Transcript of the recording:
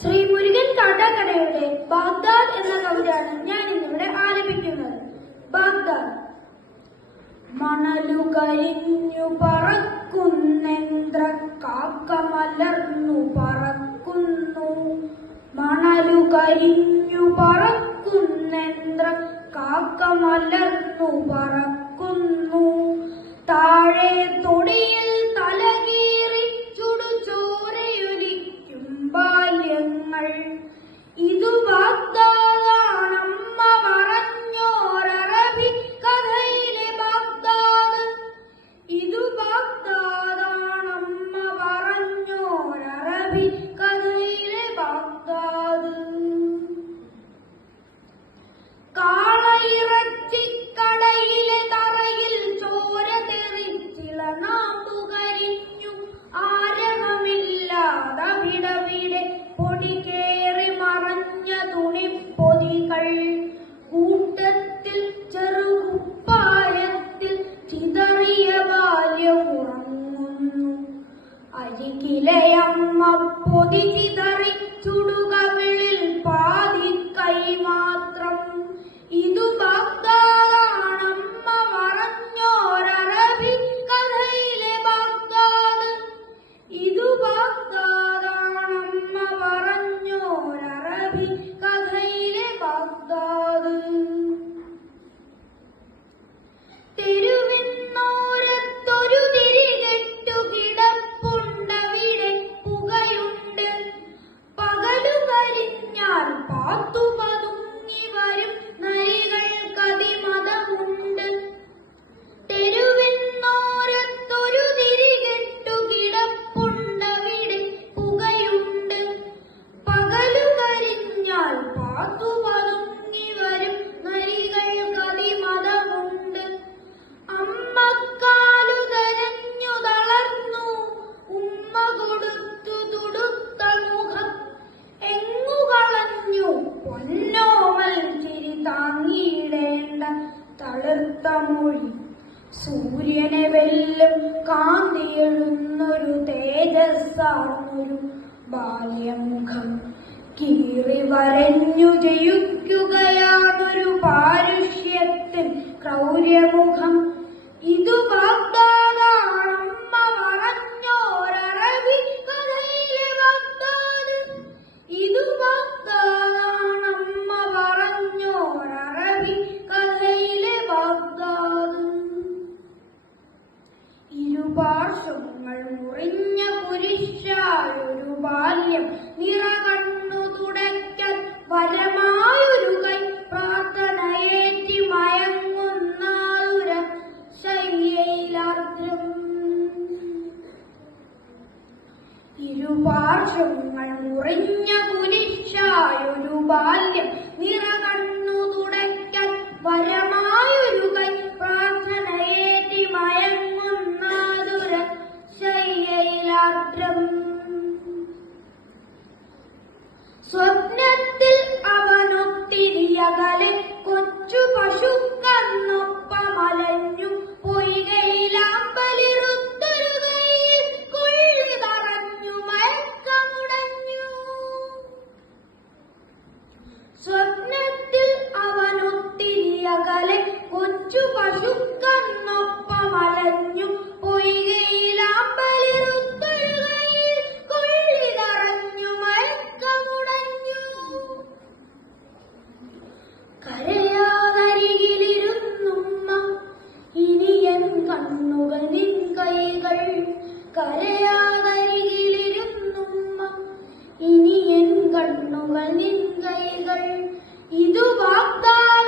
Shri Murugan കാട്ടാക്കടയുടെ Baghdad എന്ന കവിതയാണ് ഞാൻ ഇന്നിവിടെ ആലപിക്കുന്നത്. ബാഗ്ദാദ്. മണലു കരിഞ്ഞു പറക്കുന്നെന്ദ്ര കാക്ക മലർന്നു പറക്കുന്നു. മണലു കരിഞ്ഞു പറക്കുന്നെന്ദ്ര കാക്ക മലർന്നു പറക്കുന്നു. താഴെ തൊടിയിൽ തലകീറി ചുടുചോരയൊലിക്കും ബാല്യങ്ങൾ. ഇതു ബാഗ്ദാദാണമ്മ പറഞ്ഞോരറബി കഥയിലെ ബാഗ്ദാദ്. ഇതു ബാഗ്ദാദാണമ്മ പറഞ്ഞോരറബി കഥയിലെ ബാഗ്ദാദ്. കാളയിറച്ചിക്കടയിലെ തറയിൽ ചോര തെറിച്ചിളനാമ്പു കരിഞ്ഞു. ആരവമില്ലാതവിടവിടെ പൊടി കേറി മറഞ്ഞ തുണിപ്പൊതികൾ. കൂട്ടത്തിൽ ചെറുകുപ്പായത്തിൽ ചിതറിയ ബാല്യമുറങ്ങുന്നു. അരികിലെ അമ്മ പൊതി ചിതറി ചുടുകവിളിൽ പാതി കൈ മാത്രം. ഇതു ബാഗ്ദാദാണമ്മ പറഞ്ഞോരറബി കഥയിലെ ബാഗ്ദാദ്. ഇതു ബാഗ്ദാദാണമ്മ പറഞ്ഞോരറബി കഥയിലെ ബാഗ്ദാദ്. തെരുവിന്നോരത്തൊരു തിരികെട്ടു കിടപ്പുണ്ടവിടെ പുകയുണ്ട്. പകലു കരിഞ്ഞാൽ പാത്തു പതുങ്ങി വരും നരികൾക്കതിമതമുണ്ട്. തെരുവിന്നോരത്തൊരു തിരികെട്ടു കിടപ്പുണ്ടവിടെ പുകയുണ്ട്. പകലു കരിഞ്ഞാൽ പാത്തു പതുങ്ങി വരും നരികൾക്കതിമതമുണ്ട്. അമ്മക്കാലു തരഞ്ഞു തളർന്നു ഉമ്മ കൊടുത്തു തുടുത്ത മുഖം. എങ്ങു കളഞ്ഞു പൊന്നോമൽ ചിരി താങ്ങിയിടേണ്ട തളിർത്ത മൊഴി. സൂര്യനെ വെല്ലും കാന്തിയെഴുന്നൊരു തേജസ്സാർന്നൊരു ബാല്യമുഖം. കീറി വരഞ്ഞു ജയിക്കുകയാണൊരു പാരുഷ്യത്തിൽ ക്രൗര്യമുഖം. ഇതു ബാഗ്ദാദാണമ്മ പറഞ്ഞോരറബി കഥയിലെ ബാഗ്ദാദ്. ഇതു ബാഗ്ദാദാണമ്മ പറഞ്ഞോരറബി കഥയിലെ ബാഗ്ദാദ്. ഇരുപാർശ്വങ്ങൾ മുറിഞ്ഞ കുരിശായൊരു ബാല്യം നിറകണ്ണു തുടയ്ക്കാൻ വരമായൊരു കൈ പ്രാർത്ഥനയേറ്റി മയങ്ങുന്നാതുര ശയ്യയിലാർദ്രം. ഇരുപാർശ്വങ്ങൾ മുറിഞ്ഞ കുരിശായൊരു ബാല്യം നിറകണ്ണു തുടയ്ക്കാൻ വരമായൊരു കൈ പ്രാർത്ഥനയേറ്റി മയങ്ങുന്നാതുര ശയ്യയിലാർദ്രം. സ്വപ്നത്തിൽ അവനൊത്തിരിയകലെ കൊച്ചു പശുക്കന്നൊപ്പമലഞ്ഞു. പൊയ്കയിലാമ്പലിറുത്തൊരു കൈയിൽ കൊള്ളി തറഞ്ഞു മയക്കമുടഞ്ഞു. സ്വപ്നത്തിൽ അവനൊത്തിരിയകലെ കൊച്ചു പശുക്കന്നൊപ്പമലഞ്ഞു. പൊയ്കയിലാമ്പലിറുത്തൊരു കൈയിൽ കൊള്ളി തറഞ്ഞു മയക്കമുടഞ്ഞു. കരയാതരികിലിരുന്നുമ്മ ഇനിയൻ കണ്ണുകൾ നിൻ കൈകൾ. കരയാതരികിലിരുന്നുമ്മ ഇനിയൻ കണ്ണുകൾ നിൻ കൈകൾ. ഇതു ബാഗ്ദാദ്